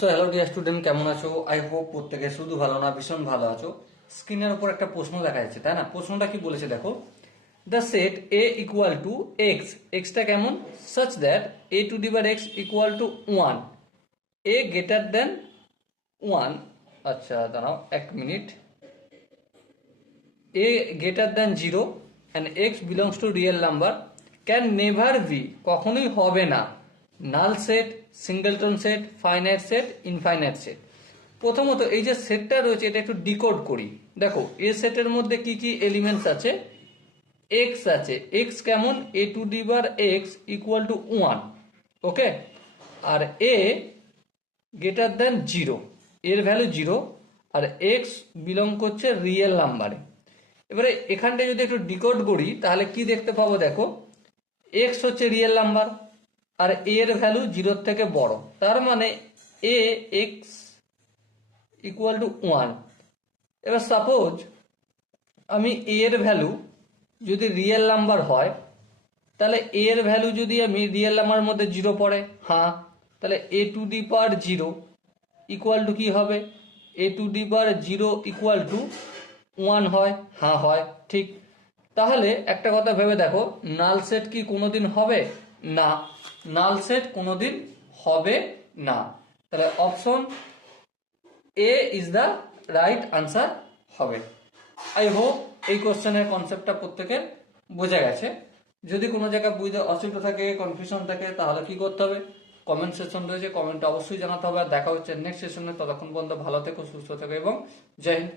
So hello dear student, কেমন আছো? I hope প্রত্যেকে শুধু ভালো না ভীষণ ভালো আছো। স্ক্রিনের উপর একটা প্রশ্ন দেখা যাচ্ছে, তাই না? প্রশ্নটা কি বলেছে দেখো, the set a equal to x, এক্সটা কেমন, such that a to the power x equal to one, a greater than one. আচ্ছা দাঁড়াও এক মিনিট। a greater than 0 and x belongs to real number can never be, কখনোই হবে না, null set, singleton set, finite set, infinite set. প্রথমত এই যে সেটটা রয়েছে এটা একটু ডিকোড করি। দেখো এ সেটের মধ্যে কি কি এলিমেন্টস আছে, এক্স আছে, এক্স কেমন, a to the power x equal to one, okay. আর এ গ্রেটার দেন জিরো, এর ভ্যালু জিরো, আর এক্স বিলং করছে রিয়েল নাম্বারে। এবারে এখানটা যদি একটু ডিকোড করি তাহলে কি দেখতে পাবো, দেখো এক্স হচ্ছে রিয়েল নাম্বার আর এ এর ভ্যালু জিরোর থেকে বড়, তার মানে এ এক্স ইকুয়াল টু ওয়ান। এবার সাপোজ আমি এ এর ভ্যালু যদি রিয়েল নাম্বার হয়, তাহলে এ এর ভ্যালু যদি আমি রিয়েল নাম্বারের মধ্যে জিরো পড়ে, হ্যাঁ, তাহলে a to the power zero equal to কি হবে, a to the power zero equal to one হয়, হ্যাঁ হয়, ঠিক। তাহলে একটা কথা ভেবে দেখো, নাল সেট কি কোনোদিন হবে না, নাল সেট কোনোদিন হবে না। তাহলে option A is the right answer হবে। আই হোপ এই কোশ্চেনের কনসেপ্টটা প্রত্যেকের বোঝা গেছে। যদি কোনো জায়গায় বুঝতে অসুবিধা থাকে, কনফিউশন থাকে, তাহলে কি করতে হবে, কমেন্ট সেকশন রয়েছে, কমেন্টে অবশ্যই জানাতে হবে। আর দেখা হচ্ছে নেক্সট সেশনে, ততক্ষণ পর্যন্ত ভালো থেকো, সুস্থ থেকো এবং জয় হিন্দ।